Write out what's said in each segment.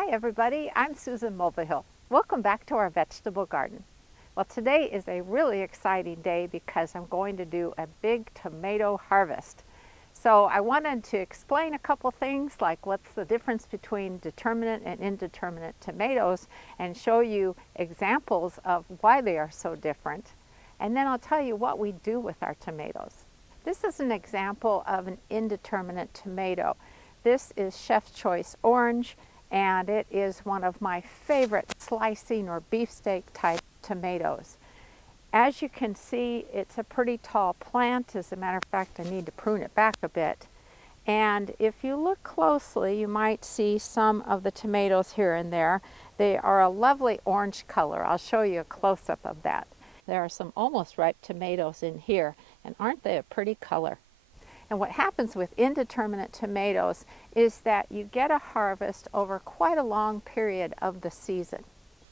Hi everybody, I'm Susan Mulvihill. Welcome back to our vegetable garden. Well, today is a really exciting day because I'm going to do a big tomato harvest. So I wanted to explain a couple things like what's the difference between determinate and indeterminate tomatoes and show you examples of why they are so different. And then I'll tell you what we do with our tomatoes. This is an example of an indeterminate tomato. This is Chef's Choice Orange, and it is one of my favorite slicing or beefsteak type tomatoes. As you can see, it's a pretty tall plant. As a matter of fact, I need to prune it back a bit. And if you look closely, you might see some of the tomatoes here and there. They are a lovely orange color. I'll show you a close-up of that. There are some almost ripe tomatoes in here, and aren't they a pretty color? And what happens with indeterminate tomatoes is that you get a harvest over quite a long period of the season.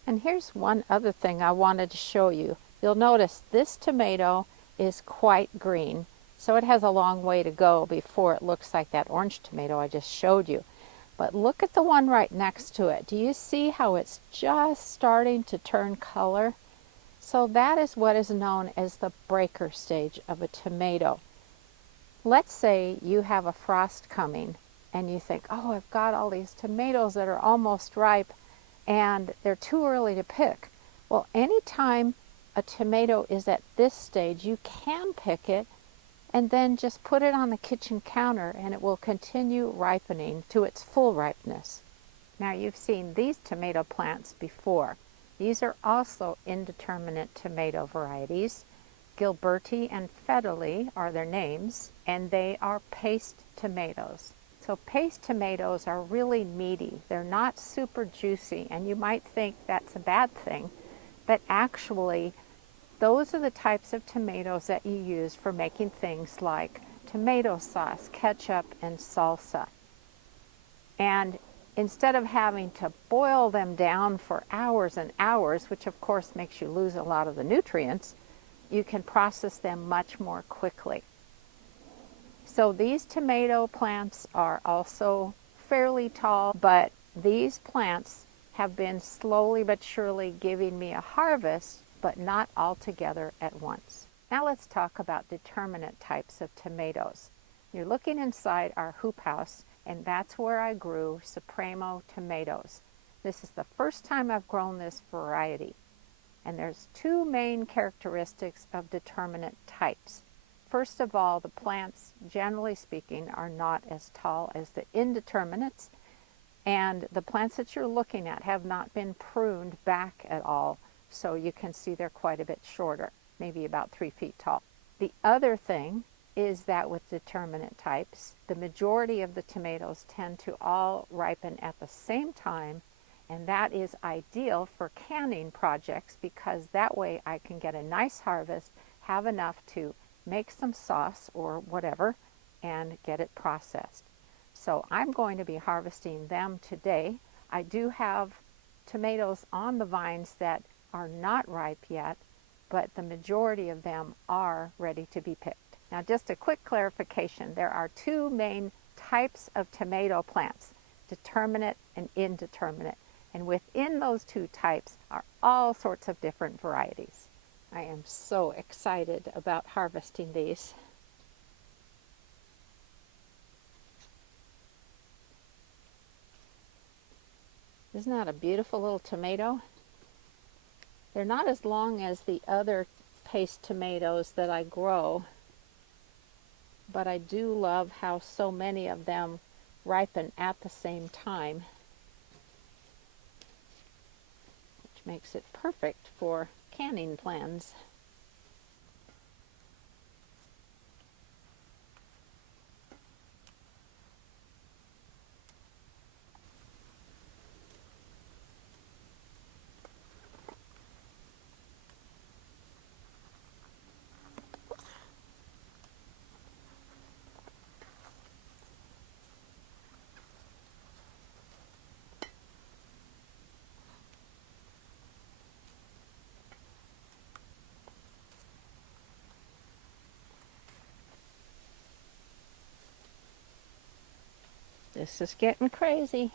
And here's one other thing I wanted to show you. You'll notice this tomato is quite green, so it has a long way to go before it looks like that orange tomato I just showed you. But look at the one right next to it. Do you see how it's just starting to turn color? So that is what is known as the breaker stage of a tomato. Let's say you have a frost coming and you think, oh, I've got all these tomatoes that are almost ripe and they're too early to pick. Well, anytime a tomato is at this stage, you can pick it and then just put it on the kitchen counter and it will continue ripening to its full ripeness. Now you've seen these tomato plants before. These are also indeterminate tomato varieties. Gilberti and Federle are their names, and they are paste tomatoes. So paste tomatoes are really meaty. They're not super juicy, and you might think that's a bad thing, but actually those are the types of tomatoes that you use for making things like tomato sauce, ketchup, and salsa. And instead of having to boil them down for hours and hours, which of course makes you lose a lot of the nutrients, you can process them much more quickly. So these tomato plants are also fairly tall, but these plants have been slowly but surely giving me a harvest, but not all together at once. Now let's talk about determinate types of tomatoes. You're looking inside our hoop house, and that's where I grew Supremo tomatoes. This is the first time I've grown this variety. And there's two main characteristics of determinate types. First of all, the plants, generally speaking, are not as tall as the indeterminates, and the plants that you're looking at have not been pruned back at all, so you can see they're quite a bit shorter, maybe about 3 feet tall. The other thing is that with determinate types, the majority of the tomatoes tend to all ripen at the same time, and that is ideal for canning projects because that way I can get a nice harvest, have enough to make some sauce or whatever, and get it processed. So I'm going to be harvesting them today. I do have tomatoes on the vines that are not ripe yet, but the majority of them are ready to be picked. Now just a quick clarification, there are two main types of tomato plants, determinate and indeterminate. And within those two types are all sorts of different varieties. I am so excited about harvesting these. Isn't that a beautiful little tomato? They're not as long as the other paste tomatoes that I grow, but I do love how so many of them ripen at the same time, makes it perfect for canning plans. This is getting crazy.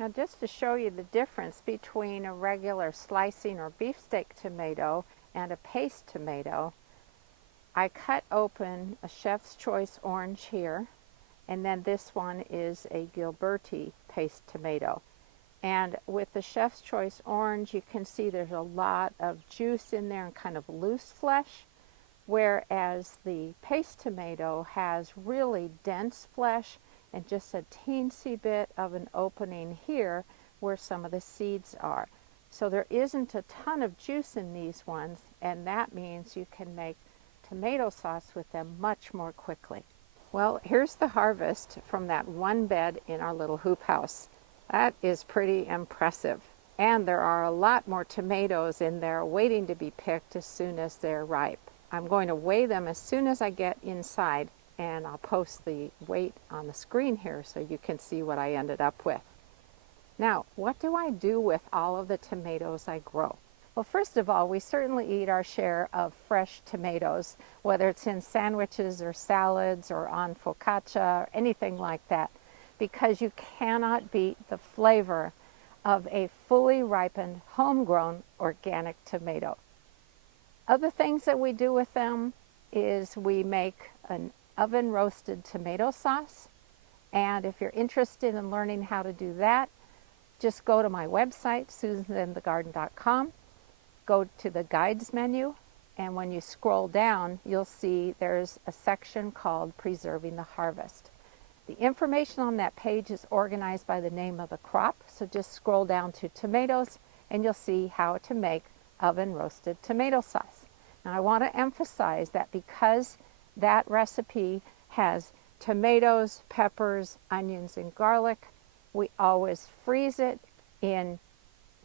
Now just to show you the difference between a regular slicing or beefsteak tomato and a paste tomato, I cut open a Chef's Choice orange here, and then this one is a Gilberti paste tomato. And with the Chef's Choice orange, you can see there's a lot of juice in there and kind of loose flesh, whereas the paste tomato has really dense flesh and just a teensy bit of an opening here where some of the seeds are. So there isn't a ton of juice in these ones, and that means you can make tomato sauce with them much more quickly. Well, here's the harvest from that one bed in our little hoop house. That is pretty impressive. And there are a lot more tomatoes in there waiting to be picked as soon as they're ripe. I'm going to weigh them as soon as I get inside, and I'll post the weight on the screen here so you can see what I ended up with. Now, what do I do with all of the tomatoes I grow? Well, first of all, we certainly eat our share of fresh tomatoes, whether it's in sandwiches or salads or on focaccia or anything like that, because you cannot beat the flavor of a fully ripened, homegrown, organic tomato. Other things that we do with them is we make an oven roasted tomato sauce, and if you're interested in learning how to do that, just go to my website, susanandthegarden.com, go to the guides menu, and when you scroll down, you'll see there's a section called Preserving the Harvest. The information on that page is organized by the name of the crop, so just scroll down to tomatoes and you'll see how to make oven roasted tomato sauce. Now I want to emphasize that because that recipe has tomatoes, peppers, onions, and garlic, we always freeze it in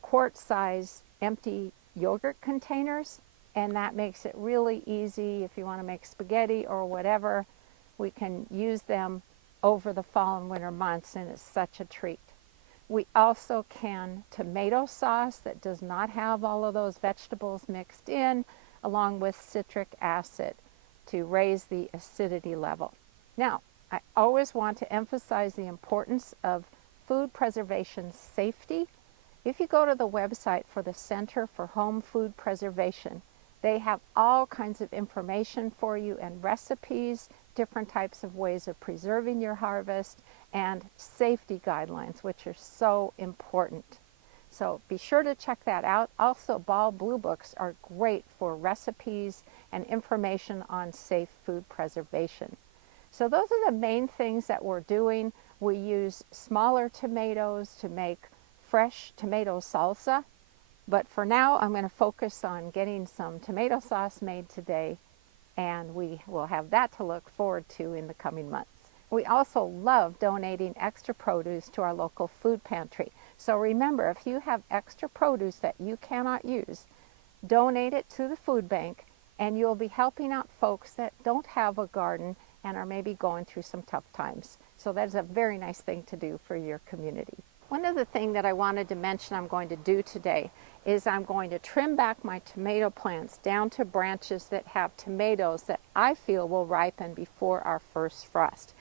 quart-size empty yogurt containers, and that makes it really easy if you want to make spaghetti or whatever. We can use them over the fall and winter months, and it's such a treat. We also can tomato sauce that does not have all of those vegetables mixed in, along with citric acid to raise the acidity level. Now, I always want to emphasize the importance of food preservation safety. If you go to the website for the Center for Home Food Preservation, they have all kinds of information for you and recipes, different types of ways of preserving your harvest, and safety guidelines, which are so important. So be sure to check that out. Also, Ball Blue Books are great for recipes and information on safe food preservation. So those are the main things that we're doing. We use smaller tomatoes to make fresh tomato salsa, but for now I'm going to focus on getting some tomato sauce made today, and we will have that to look forward to in the coming months. We also love donating extra produce to our local food pantry. So remember, if you have extra produce that you cannot use, donate it to the food bank, and you'll be helping out folks that don't have a garden and are maybe going through some tough times. So that's a very nice thing to do for your community. One other thing that I wanted to mention I'm going to do today is I'm going to trim back my tomato plants down to branches that have tomatoes that I feel will ripen before our first frost.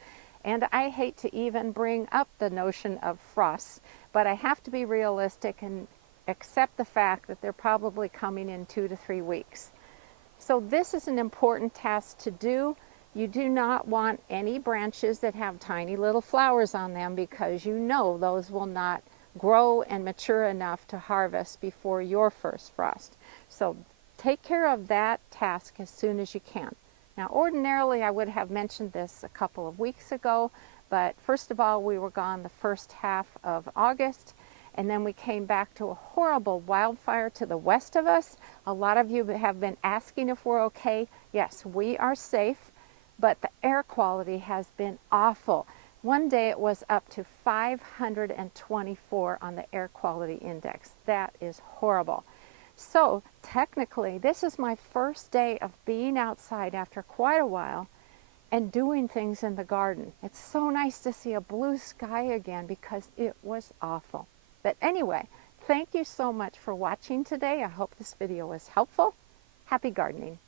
And I hate to even bring up the notion of frost, but I have to be realistic and accept the fact that they're probably coming in 2 to 3 weeks. So this is an important task to do. You do not want any branches that have tiny little flowers on them, because you know those will not grow and mature enough to harvest before your first frost. So take care of that task as soon as you can. Now, ordinarily I would have mentioned this a couple of weeks ago, but first of all, we were gone the first half of August, and then we came back to a horrible wildfire to the west of us. A lot of you have been asking if we're okay. Yes, we are safe, but the air quality has been awful. One day it was up to 524 on the air quality index. That is horrible. So technically, this is my first day of being outside after quite a while and doing things in the garden. It's so nice to see a blue sky again, because it was awful. But anyway, thank you so much for watching today. I hope this video was helpful. Happy gardening.